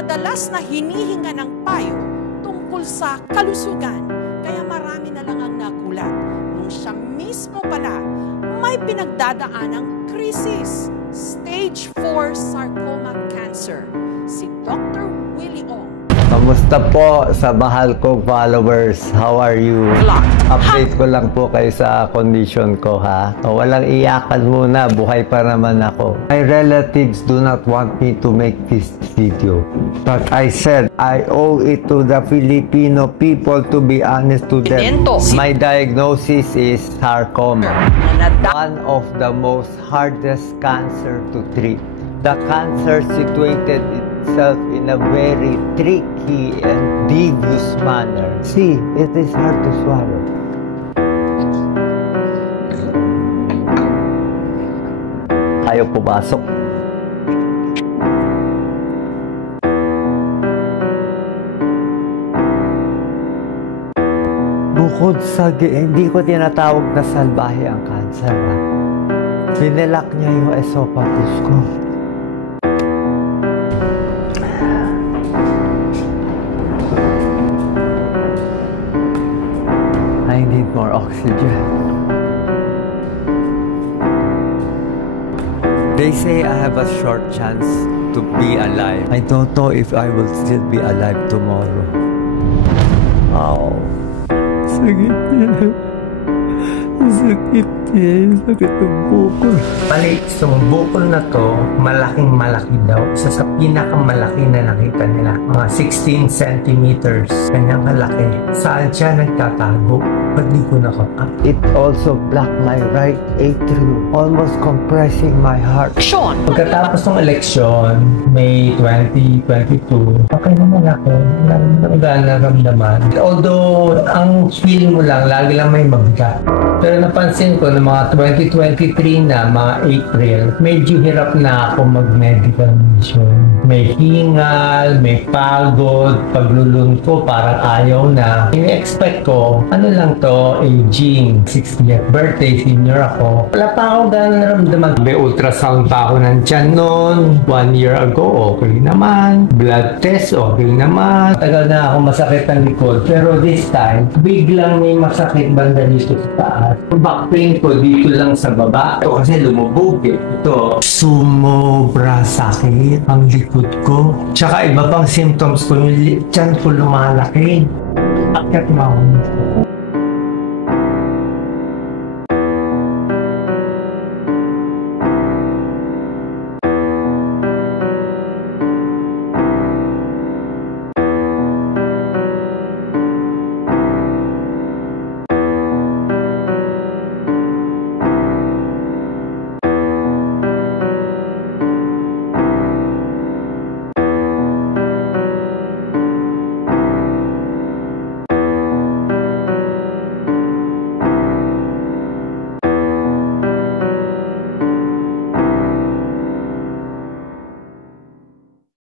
madalas na hinihinga ng payo tungkol sa kalusugan. Kaya marami na lang ang nagulat nung siya mismo pala may pinagdadaanang krisis, stage 4 sarcoma cancer, si Dr. Willie Ong. Kamusta po sa mahal kong followers? How are you? Update ko lang po kayo sa condition ko, ha? Walang iyakan muna, buhay pa naman ako. My relatives do not want me to make this video. But I said, I owe it to the Filipino people to be honest to them. My diagnosis is sarcoma, one of the most hardest cancer to treat. The cancer situated itself in a very tricky and devious manner. See, it is hard to swallow. Ayaw pumasok. Bukod sa hindi ko tinatawag na salbahe ang cancer, ha? Binilak niya yung esophagus ko. I need more oxygen. They say I have a short chance to be alive. I don't know if I will still be alive tomorrow. Oh, sakit niya. Sakit niya. Sakit ng bukol. Balik, itong bukol na to, malaking-malaki daw. Isa sa pinakamalaki na nakita nila. Mga 16 centimeters. Kanyang kalaki. Saan siya nagtatago? Ba't di ko nakapa? It also blocked my right atrium, almost compressing my heart. Sean! Pagkatapos ng eleksyon, May 2022, okay naman ako. Wala naramdaman. Although, ang feel mo lang, lagi lang may mabigat. Pero napansin ko na mga 2023 na, mga April, medyo hirap na ako mag-medical mission. May hingal, may pagod, paglulun ko parang ayaw na. Ini-expect ko, ano lang to, aging, 60th birthday, senior ako. Wala pa ako gano'n naramdaman. May ultrasound pa ako ng tiyan noon, 1 year ago, okay naman. Blood test, okay naman. Tagal na ako masakit ang likod, pero this time, biglang may masakit banda dito sa taas. Back pain ko dito lang sa baba. Ito kasi lumubog eh. Ito, sumobra sakit ang likod ko. Tsaka iba pang symptoms ko, yung tiyan ko lumalaki. Akyat mo ako.